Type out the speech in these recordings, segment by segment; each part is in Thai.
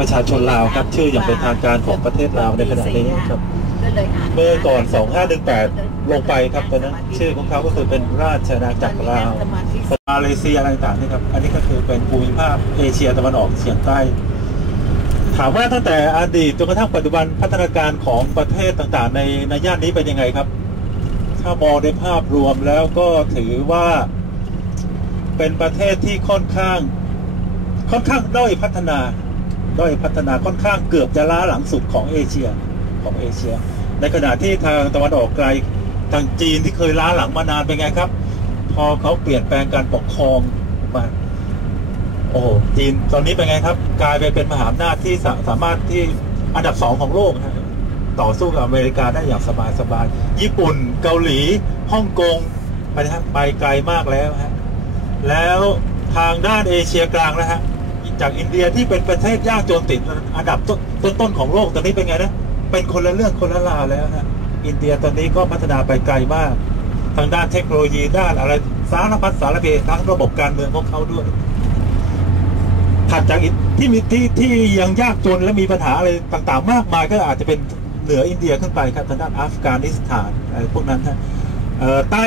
ประชาชนลาวครับ ชื่ออย่างเป็นทางการของประเทศลาวในขณะนี้ครับเลยอ่านเมื่อก่อน 2518 ลงไปครับตอนนั้น ชื่อของเขาก็คือเป็นราชอาณาจักรลาวสมาธิมาเลเซียอะไรต่างๆนี่ครับ อันนี้ก็คือเป็นภูมิภาคเอเชียตะวันออกเฉียงใต้ ถามว่าตั้งแต่อดีตจนกระทั่งปัจจุบันพัฒนาการของประเทศต่างๆ ในในย่านนี้เป็นยังไงครับ ถ้ามองในภาพรวมแล้วก็ถือว่าเป็นประเทศที่ค่อนข้าง ค่อนข้างด้อยพัฒนา ด้อยพัฒนาค่อนข้างเกือบจะล้าหลังสุดของเอเชียของเอเชีย ในขณะที่ทางตะวันออกไกลทางจีนที่เคยล้าหลังมานานเป็นไงครับ พอเขาเปลี่ยนแปลงการปกครองมาโอ้โหจีนตอนนี้เป็นไงครับ กลายไปเป็นมหาอำนาจที่สาสามารถที่อันดับสองของโลกนะต่อสู้กับอเมริกาได้อย่างสบายสบายญี่ปุ่นเกาหลีฮ่องกงไปนะฮะไปไกลมากแล้วฮะแล้วทางด้านเอเชียกลางนะฮะ จากอินเดียที่เป็นประเทศยากจนติดอันดับต้นต้นๆของโลกตอนนี้เป็นไงนะเป็นคนละเรื่องคนละราวแล้วฮะอินเดียตอนนี้ก็พัฒนาไปไกลมาก ทางด้านเทคโนโลยีด้านอะไรสารพัดสารเพทั้งระบบการเมืองของเขาด้วยถัดจากอินที่มีที่ที่ยังยากจนและมีปัญหาอะไรต่างๆ มากมายก็อาจจะเป็นเหนืออินเดียขึ้นไปครับทางด้านอัฟกานิสถานอะไรพวกนั้นฮะใต้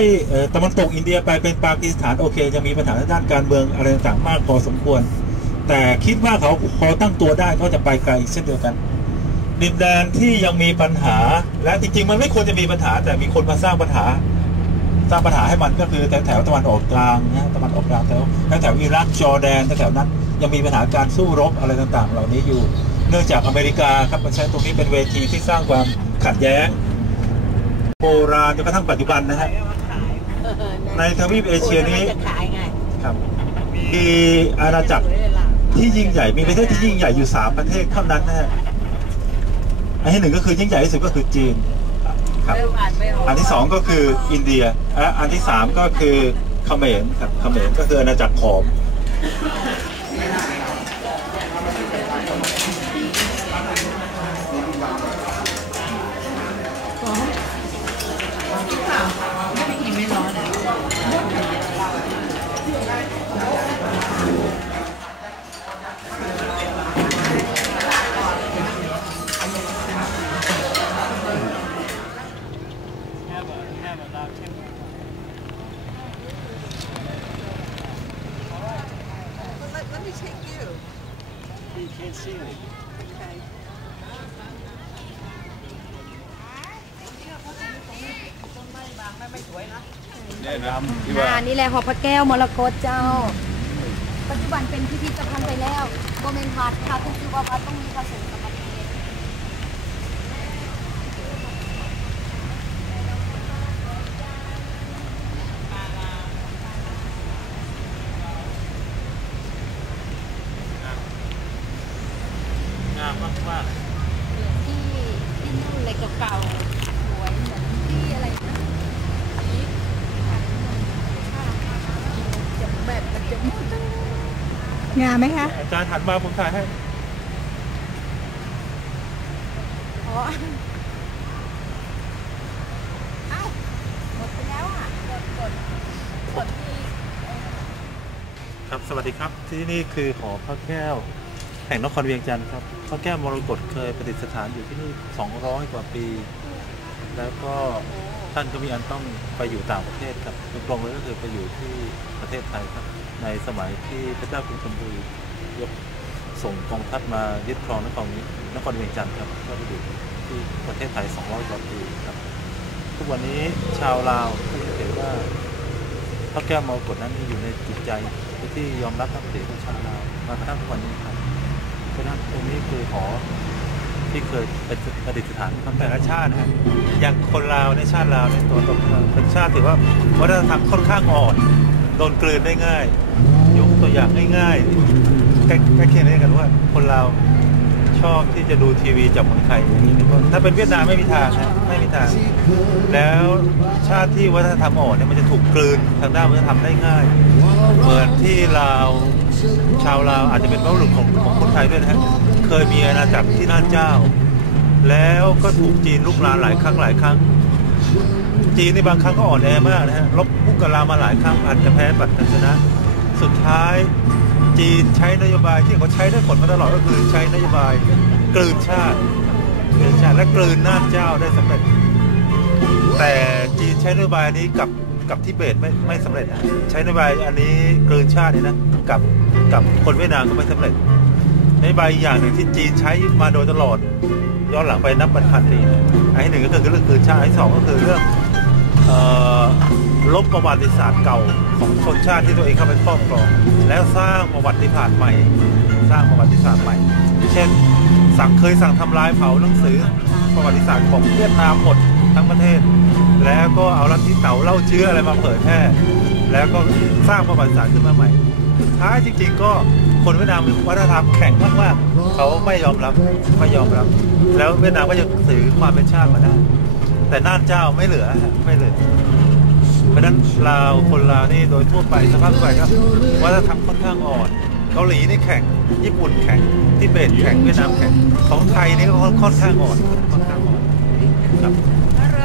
ตะวันตกอินเดียไปเป็นปากีสถานโอเค จะมีปัญหาด้านการเมืองอะไรต่างๆมากพอสมควร แต่คิดว่าเขาพอตั้งตัวได้เขาจะไปไกลเช่นเดียวกัน ดินแดนที่ยังมีปัญหา และจริงๆ มันไม่ควรจะมีปัญหา แต่มีคนมาสร้างปัญหา สร้างปัญหาให้มันก็คือแถวแถวตะวันออกกลางนะตะวันออกกลางแถวแถวแถวอิรักจอร์แดนแถวๆนั้นยังมีปัญหาการสู้รบอะไรต่างๆ เหล่านี้อยู่ เนื่องจากอเมริกาครับมาใช้ตรงนี้เป็นเวทีที่สร้างความขัดแย้งโบราณจนกระทั่งปัจจุบันนะฮะในทวีปเอเชียนี้จะขายไงครับมีอาณาจักร ที่ยิ่งใหญ่มีประเทศที่ยิ่งใหญ่อยู่สามประเทศเท่านั้นนะฮะอันที่หนึ่งก็คือยิ่งใหญ่ที่สุดก็คือจีนครับ อันที่สองก็คืออินเดียและอันที่สามก็คือเขมรครับเขมรก็คืออาณาจักรขอม Let me take you. You can't see me. Okay. เนี่ยนะที่อ่าว่านี่แหละหอพระแก้วมรกตเจ้า ปัจจุบันเป็นพิพิธภัณฑ์ไปแล้วโมเมนต์วัดค่ะคือว่าวัดต้องมีผสมกับประเทศ งามมาก ที่ที่นู่นเลยเก่าๆสวยเหมือนที่อะไรนะที่จะแบบมันจะมุด งามไหมคะๆอาจารย์หันมาผมถ่ายให้อ๋อเอ้าหมดไปแล้วอะกดกดกดที่ครับสวัสดีครับที่นี่คือหอพระแก้ว แห่งนครเวียงจันทร์ครับพระแก้วมรกตเคยประดิษฐานอยู่ที่นี่ 200 กว่าปี แล้วก็ท่านก็มีอันต้องไปอยู่ต่างประเทศครับตรงๆเลยก็คือไปอยู่ที่ประ เทศไทยครับ ในสมัยที่พระเจ้ากรุงธนบุรียกส่งกองทัพมายึดครองนครนี้นครเวียงจันทร์ครับก็ไปอยู่ที่ประเทศไทย 200กว่าปีครับ ทุกวันนี้ชาวลาวก็จะเห็นว่าพระแก้วมรกตนั้นอยู่ในจิตใจที่ยอมรับนับถือของชาวลาวมากระทั่งทุกวันนี้ครับเพราะนั้นตรงนี้คือหอที่เคยเป็นประดิษฐานของแต่ละชาตินะอย่างคนลาวในชาติลาวในตัวตนเป็นชาติถือว่าวัฒนธรรมค่อนข้างอ่อน ดนกลืนได้ง่าย ยกตัวอย่างง่ายๆใกล้เคียงได้กันว่า คนลาชอบที่จะดูทีวีจากเมืองไทยอย่างนี้ถ้าเป็นเวียดนามไม่มีทางนะไม่มีทาง แล้วชาติที่วัฒนธรรมอ่อนเนี่ยมันจะถูกกลืนทางด้านวัฒนธรรมได้ง่าย เหมือนที่ลาวชาวลาวอาจจะเป็นบรรพบุรุษของของคนไทยด้วยนะฮะเคยมีอาณาจักรที่น่านเจ้า แล้วก็ถูกจีนลุกลานหลายครั้งหลายครั้ง จีนในบางครั้งก็อ่อนแอมากนะฮะรบพุกกับลามาหลายครั้งอาจจะแพ้บัตรชนะ สุดท้ายจีนใช้นโยบายที่เขาใช้ได้ผลมาตลอดก็คือใช้นโยบายกลืนชาติกลืนชาติและกลืนน่านเจ้าได้สำเร็จ แต่จีนใช้นโยบายนี้กับกับทิเบตไม่ไม่สำเร็จนะใช้นโยบายอันนี้กลืนชาติเนี่ยนะกับกับคนเวียดนามก็ไม่สำเร็จนโยบายอีกอย่างหนึ่งที่จีนใช้มาโดยตลอดย้อนหลังไปนับพันๆปีเนี่ยอันที่หนึ่งก็คือเรื่องกลืนชาติอันที่สองก็คือเรื่อง ลบประวัติศาสตร์เก่าของชนชาติที่ตัวเองเข้าไปครอบครอง แล้วสร้างประวัติศาสตร์ใหม่ สร้างประวัติศาสตร์ใหม่ เช่น สั่งเคยสั่งทำลายเผาหนังสือประวัติศาสตร์ของเวียดนามหมดทั้งประเทศ แล้วก็เอาลัทธิเต่าเล่าเชื้ออะไรมาเผยแพร่แล้วก็สร้างประวัติศาสตร์ขึ้นมาใหม่สุดท้ายจริง ๆ ก็คนเวียดนามมีวัฒนธรรมแข็งมากๆเขาไม่ยอมรับไม่ยอมรับ แล้วเวียดนามก็ยังสื่อความเป็นชาติมาได้ แต่น่านเจ้าไม่เหลือฮะไม่เหลือเพราะฉะนั้นลาวคนลาวนี่โดยทั่วไปสภาพทั่วไปก็วัฒนธรรมค่อนข้างอ่อนเกาหลีนี่แข็งญี่ปุ่นแข็งทิเบตแข็งเวียดนามแข็งของไทยนี่ก็ค่อนข้างอ่อนค่อนข้างอ่อนครับฮัลโหล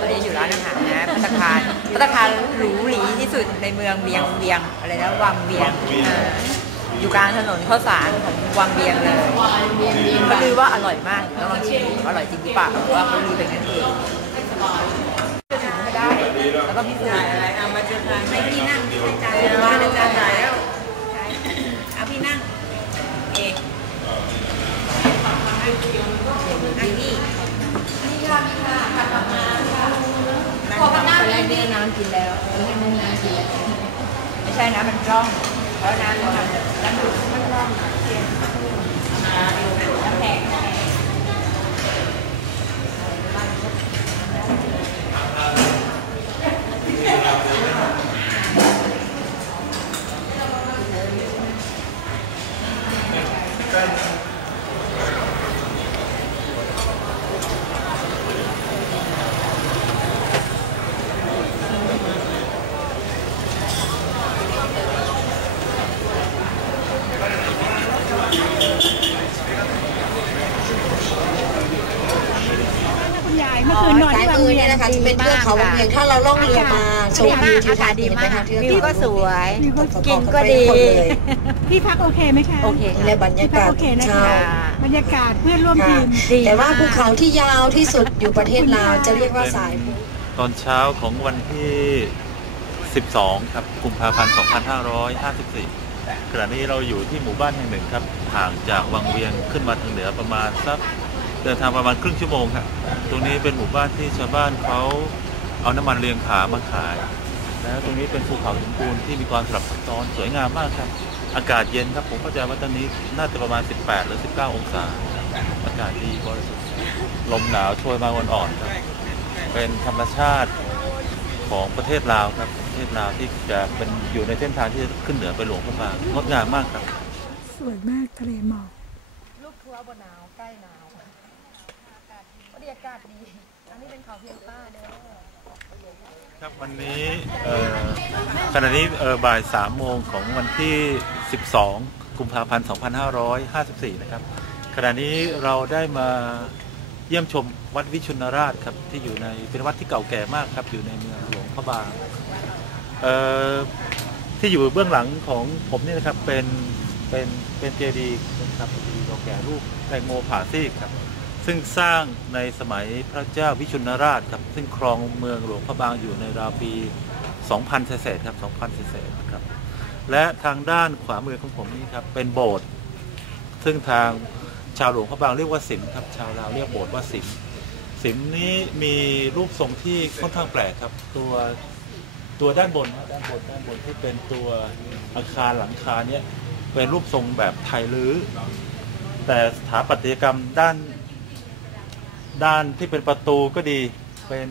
ตอนนี้อยู่ร้านอาหารนะพัตตาคารพัตตาคารหรูหรีที่สุดในเมืองเวียงเวียงอะไรนะวังเวียงเอยู่กลางถนนข้าวสารของวังเวียงเลยเขาลือว่าอร่อยมากต้องลองชิมว่าอร่อยจริงหรือเปล่าหรือว่าเขาลือเป็นกันเองได้แล้วก็พี่ปูอะไรเอามาเจอกันให้พี่นั่งให้จานมาจานไหนแล้วเอาพี่นั่งเองนั่งนี่นี่ค่ะนี่ค่ะผัดผักน้ำค่ะขอผักน้ำนี่น้ำกินแล้วนี่น้ำน้ำกินแล้วไม่ใช่นะมันกล้อง น้ำมันน้ำดูดมันกล้องเทียน คุณยายเมื่อคืนนอนซ้ายที่วังมือเวียเนี่ยนนะคะจะเป็นเทือกเขาวังเวียงถ้าเราล่องเรือมาชมวิวทิวทัศน์เห็นไหมคะเทือกวิวเขาก็สวยกิกินนก็ก็ดีดีที่พักโอเคไหมคะโอเคในค่ะบรรที่ยาพักกาศโอเคนะเช้าคะบรรยากาศเพื่อนร่วมค่ะทีมดีแต่ว่าากภูเขาที่ยาวที่สุดอยู่ประเทศลาวจะเรียกว่าสายภูตอนเช้าของวันที่ 12 ครับกุมภาพันธ์ 2554ขณะนี้เราอยู่ที่หมู่บ้านแห่งหนึ่งครับห่างจากวังเวียงขึ้นมาทางเหนือประมาณสัก เดินทางประมาณครึ่งชั่วโมงครับตรงนี้เป็นหมู่บ้านที่ชาวบ้านเขาเอาน้ำมันเลียงผามาขาย แล้วตรงนี้เป็นภูเขาหินปูนที่มีความสลับซับซ้อนสวยงามมากครับ อากาศเย็นครับผมเข้าใจว่าตอนนี้น่าจะประมาณ 18 หรือ 19 องศา อากาศดีบริสุทธิ์ลมหนาวโชยมาอ่อนๆครับ เป็นธรรมชาติของประเทศลาวครับประเทศลาวที่จะเป็นอยู่ในเส้นทางที่จะขึ้นเหนือไปหลวงพระบางงดงามมากครับ สวยมากทะเลหมอกลูกทัวร์บนหนาวใกล้หนาว อากาศดีก็ดีอากาศดี อันนี้เป็นเขาเพียงต้าเด้อครับวันนี้ขณะนี้บ่ายสามโมงของวันที่ 12 กุมภาพันธ์ 2554 นะครับ ขณะนี้เราได้มาเยี่ยมชมวัดวิชุนราชครับที่อยู่ในเป็นวัดที่เก่าแก่มากครับอยู่ในเมืองหลวงพระบางที่อยู่เบื้องหลังของผมนี่นะครับเป็นเป็นเป็นเจดีย์นะครับเจดีย์เก่าแก่รูปแตงโมผ่าซีกครับ ซึ่งสร้างในสมัยพระเจ้าวิชุนราชครับ ซึ่งครองเมืองหลวงพระบางอยู่ในราวปี 2000 เศษครับ2,000 เศษครับ และทางด้านขวามือของผมนี่ครับเป็นโบสถ์ซึ่งทางชาวหลวงพระบางเรียกว่าสิมครับ ชาวลาวเรียกโบสถ์ว่าสิมสิมนี้มีรูปทรงที่ค่อนข้างแปลกครับ ตัวตัวด้านบนด้านบนด้านบนที่เป็นตัวอาคารหลังคาเนี่ยเป็นรูปทรงแบบไทยลื้อแต่สถาปัตยกรรมด้าน ด้านที่เป็นประตูก็ดี เป็น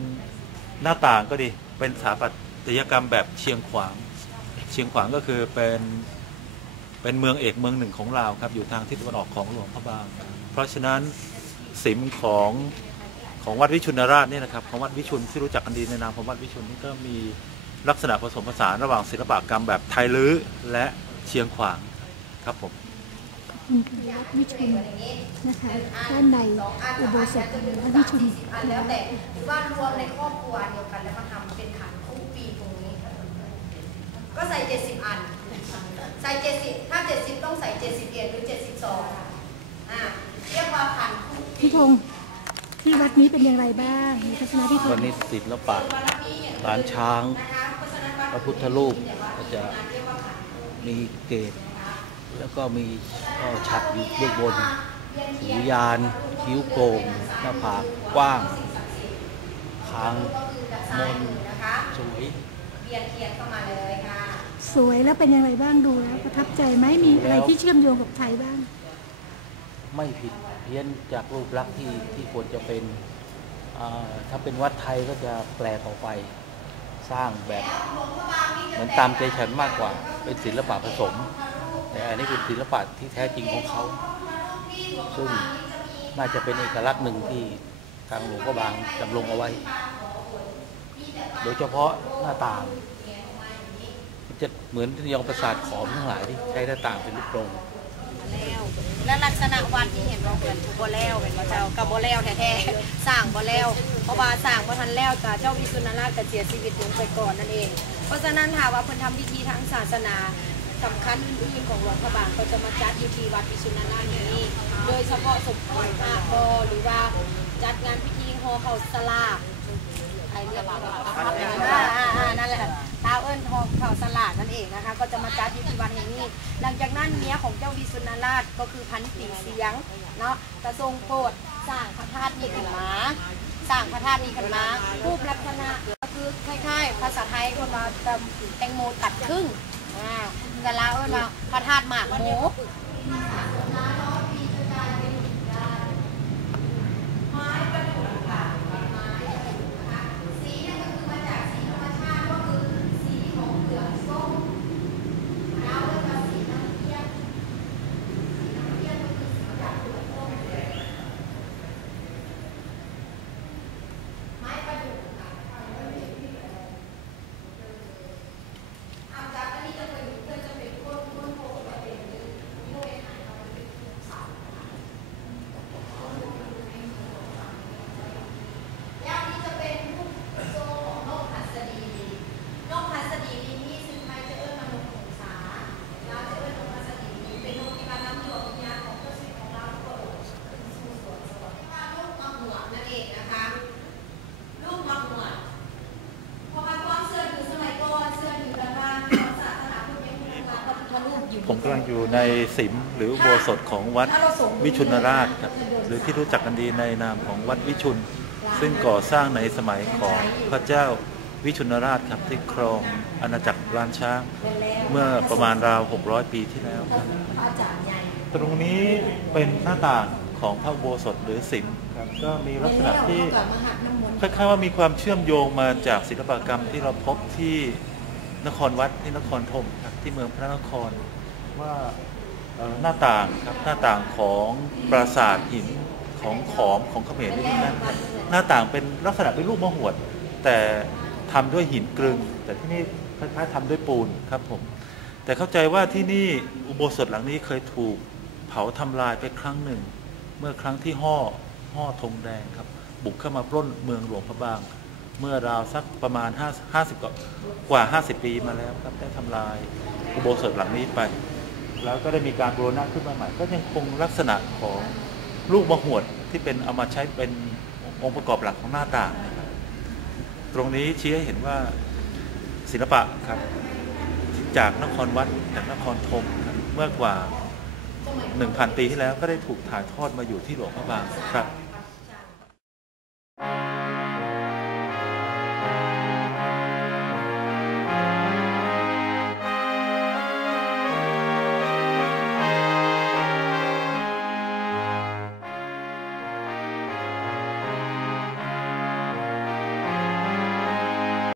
หน้าต่างก็ดี เป็นสถาปัตยกรรมแบบเชียงขวาง เชียงขวางก็คือเป็นเป็นเมืองเอกเมืองหนึ่งของลาวครับ อยู่ทางทิศตะวันออกของหลวงพระบาง เพราะฉะนั้นสิมของของวัดวิชุนราชเนี่ยนะครับของวัดวิชุนที่รู้จักกันดีในนามของวัดวิชุนนี่ก็มีลักษณะผสมผสานระหว่างศิลปกรรมแบบไทยลื้อและเชียงขวางครับผม นี่คือวัดวิชุนนะคะด้านในอุโบสถวัดวิชุนอะแล้วแต่บ้านรวมในครอบครัวเดียวกันแล้วมาทำเป็นขันคู่ปีตรงนี้ ก็ใส่ 70 อัน ใส่ 70 ถ้า 70 ต้องใส่ 71 หรือ 72อ่าเรียกว่าขันคุกพี่พงษ์ที่วัดนี้เป็นอย่างไรบ้างมีทัศนพิธีวันนี้ศิลปะร้านช้าง พระพุทธรูปก็จะมีเกต แล้วก็มีก็ฉัดอยู่เบื้องบนหูยาน คิ้วโกงหน้าผากกว้างคางมนสวยเบียดเทียนเข้ามาเลยค่ะสวยแล้วเป็นอย่างไรบ้างดูแล้วประทับใจไหมมีอะไรที่เชื่อมโยงกับไทยบ้าง ไม่ผิดเพี้ยนจากรูปลักษณ์ที่ที่ควรจะเป็นอ่าถ้าเป็นวัดไทยก็จะแปลกออกไป สร้างแบบ เหมือนตามใจฉันมากกว่า เป็นศิลปะผสม แต่อันนี้เป็นศิลปะที่แท้จริงของเขา ซึ่งน่าจะเป็นเอกลักษณ์หนึ่งที่ทางหลวงพ่อบางดำรงเอาไว้ โดยเฉพาะหน้าต่างมันจะเหมือนยองประสาทขอมทั้งหลายที่ใช้หน้าต่างเป็นลูกกรงแล้วและลักษณะวัดที่เห็นว่าเกินบ่แล้วเป็นว่าเจ้ากับบ่แล้วแท้ๆสร้างบ่แล้ว เพราะว่าสร้างบ่ทันแล้วกับเจ้าวิสุนทราชก็เสียชีวิตลงไปก่อนนั่นเอง เพราะฉะนั้นถามว่าเพิ่นทำพิธีทางศาสนา สำคัญอื่นๆของหลวงพระบางก็จะมาจัดอยู่ที่วัดวิสุนทรานี้ โดยเฉพาะสมโภชมากบ่หรือว่าจัดงานพิธีฮอเขาสลากไทยเรียกว่าอ่านั่นแหละท้าวเอิญทองเขาสลาดนั่นเองนะคะ ก็จะมาจัดอยู่ที่วัดแห่งนี้ หลังจากนั้นเมียของเจ้าวิสุนาราชก็คือพันปีเสียงเนาะกระทรงโปรดสร้างพระธาตุนี้ขึ้นมาสร้างพระธาตุนี้ขึ้นมารูปลักษณะก็คือคล้ายๆ ภาษาไทยคนมาแตงโมตัดครึ่งอ่า แต่ลาวเอิญว่าพระธาตุหมากหมู แล้วนี่จะเป็นรูปโซ่ของนกหัสดีนกหัสดีนี่ซึ่งไทยจะเอิ้นมานกหงสาแล้วจะเอิ้นนกหัสดีเป็นนกที่มาน้ำหยวกวิญญาณของพระศิษย์ของเราก็ขึ้นสู่สวนสวรรค์ว่าลูกมะหมวกนั่นเองนะคะลูกมะหมวกเพราะว่าความเชื่อถือสมัยก่อนเชื่อถือกันว่าศาสนาพุทธยังมีพระพุทธรูปอยู่ ผมกำลังอยู่ในสิมหรือโบสถของวัดวิชุนราช หรือที่รู้จักกันดีในนามของวัดวิชุน ซึ่งก่อสร้างในสมัยของพระเจ้าวิชุนราชครับที่ครองอาณาจักรล้านช้าง เมื่อประมาณราว 600 ปีที่แล้วครับตรงนี้เป็นหน้าต่างของพระโบสถหรือสิมครับก็มีลักษณะที่คล้ายๆว่ามีความเชื่อมโยงมาจากศิลปกรรมที่เราพบที่นครวัดที่นครธมครับที่เมืองพระนคร ว่าหน้าต่างครับหน้าต่างของปราสาทหินของขอมของเขมรนี่นั่นหน้าต่างเป็นลักษณะเป็นรูปมะหวด แต่ทำด้วยหินกรึง แต่ที่นี่คล้ายๆทำด้วยปูนครับผมแต่เข้าใจว่าที่นี่อุโบสถหลังนี้เคยถูกเผาทำลายไปครั้งหนึ่ง เมื่อครั้งที่ห่อห่อธงแดงครับ บุกเข้ามาปล้นเมืองหลวงพระบาง เมื่อราวสักประมาณ 50 กว่ากว่า50 ปีมาแล้วครับได้ทำลายอุโบสถหลังนี้ไป แล้วก็ได้มีการบูรณะขึ้นมาใหม่ ก็ยังคงลักษณะของลูกมะหวดที่เป็นเอามาใช้เป็นองค์ประกอบหลักของหน้าต่างนะครับตรงนี้ชี้ให้เห็นว่าศิลปะครับจากนครวัดจากนครธมครเมื่อกว่า 1,000 ปีที่แล้วก็ได้ถูกถ่ายทอดมาอยู่ที่หลวงพระบางครับ